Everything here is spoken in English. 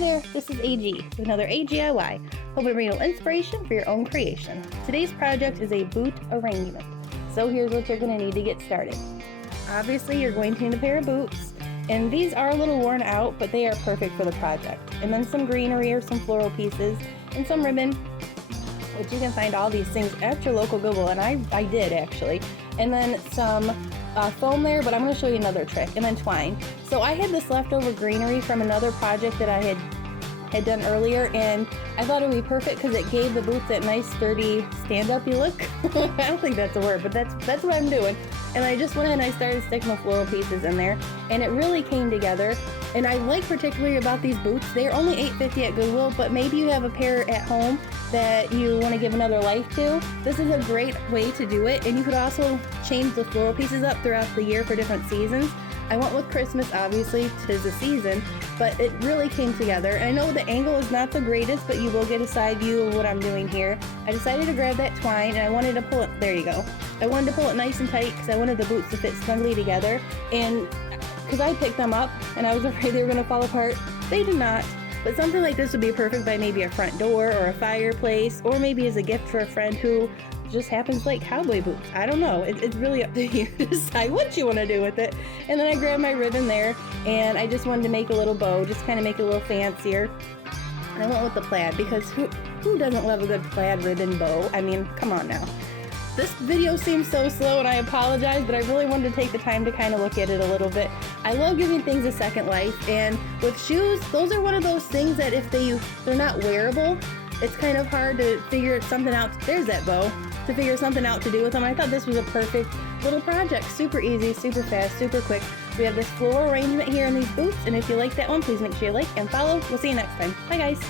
there, this is AG with another AGIY, hoping to bring you inspiration for your own creation. Today's project is a boot arrangement. So here's what you're going to need to get started. Obviously, you're going to need a pair of boots, and these are a little worn out, but they are perfect for the project. And then some greenery or some floral pieces, and some ribbon, which you can find all these things at your local Goodwill, and I did actually. And then some foam there, but I'm going to show you another trick, and then twine. So I had this leftover greenery from another project that I had done earlier, and I thought it would be perfect because it gave the boots that nice sturdy stand-up-y look. I don't think that's a word, but that's what I'm doing. And I just went ahead and I started sticking the floral pieces in there, and it really came together. And I like particularly about these boots, they're only $8.50 at Goodwill, but maybe you have a pair at home that you want to give another life to. This is a great way to do it, and you could also change the floral pieces up throughout the year for different seasons. I went with Christmas, obviously, 'tis the season, but it really came together. And I know the angle is not the greatest, but you will get a side view of what I'm doing here. I decided to grab that twine, and I wanted to pull it, there you go. I wanted to pull it nice and tight because I wanted the boots to fit snugly together. And because I picked them up, and I was afraid they were going to fall apart, they did not. But something like this would be perfect by maybe a front door or a fireplace, or maybe as a gift for a friend who just happens to like cowboy boots. I don't know. It's really up to you to decide what you want to do with it. And then I grabbed my ribbon there, and I just wanted to make a little bow, just kind of make it a little fancier. And I went with the plaid because who doesn't love a good plaid ribbon bow? I mean, come on now. This video seems so slow, and I apologize, but I really wanted to take the time to kind of look at it a little bit. I love giving things a second life, and with shoes, those are one of those things that if they're not wearable, it's kind of hard to figure something out. There's that bow. To figure something out to do with them. I thought this was a perfect little project. Super easy, super fast, super quick. We have this floral arrangement here in these boots, and if you like that one, please make sure you like and follow. We'll see you next time. Bye guys.